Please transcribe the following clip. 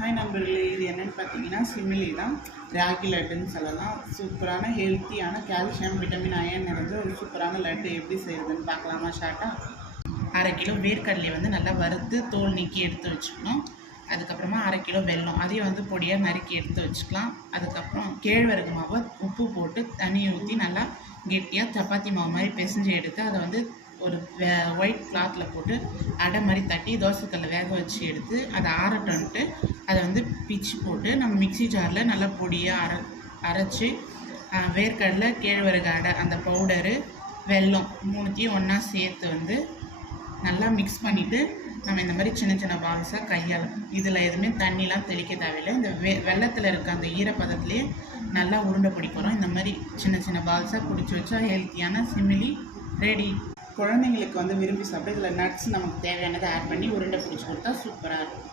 Hi நண்பர்களே, இது என்னென்னு பார்த்தீங்கன்னா சிமிலி தான். ராகி லட்டுன்னு சொல்லலாம். சூப்பரான ஹெல்த்தியான கால்சியம் விட்டமின் அயன் நிறைஞ்ச ஒரு சூப்பரான லட்டு எப்படி செய்கிறதுன்னு பார்க்கலாமா ஷார்ட்டாக. 1/2 கிலோ வேர்க்கடலையை நல்லா வறுத்து தோல் நீக்கி எடுத்து வச்சுக்கணும். அதுக்கப்புறமா 1/2 கிலோ வெல்லம் அதையும் பொடியாக நறுக்கி எடுத்து வச்சுக்கலாம். அதுக்கப்புறம் கேழ்வரகு மாவை உப்பு போட்டு தண்ணி ஊற்றி நல்லா கெட்டியாக சப்பாத்தி மாவு மாதிரி பிசைஞ்சு எடுத்து அதை ஒரு ஒயிட் கிளாத்தில் போட்டு அடை மாதிரி தட்டி தோசைக்கல்ல வேக வச்சு எடுத்து அதை ஆறட்டன்ட்டு அதை பிச்சு போட்டு நம்ம மிக்சி ஜாரில் நல்லா பொடியாக அரைச்சி வேர்க்கடலை கேழ்வரகு அடை அந்த பவுடரு வெல்லம் 3த்தையும் ஒன்றா சேர்த்து நல்லா மிக்ஸ் பண்ணிவிட்டு நம்ம இந்த மாதிரி சின்ன சின்ன பால்ஸாக கையால் இதில் எதுவுமே தண்ணிலாம் தெளிக்க தேவையில்லை. இந்த வெள்ளத்தில் இருக்க அந்த ஈரப்பதத்துலேயே நல்லா உருண்டை பிடிக்கிறோம். இந்த மாதிரி சின்ன சின்ன பால்ஸாக பிடிச்சி வச்சா ஹெல்த்தியான சிமிலி ரெடி. குழந்தைங்களுக்கு விரும்பி சாப்பிட்டு இதில் நட்ஸ் நமக்கு தேவையானதை ஆட் பண்ணி உருண்டை பிடிச்சி கொடுத்தா சூப்பராக இருக்கும்.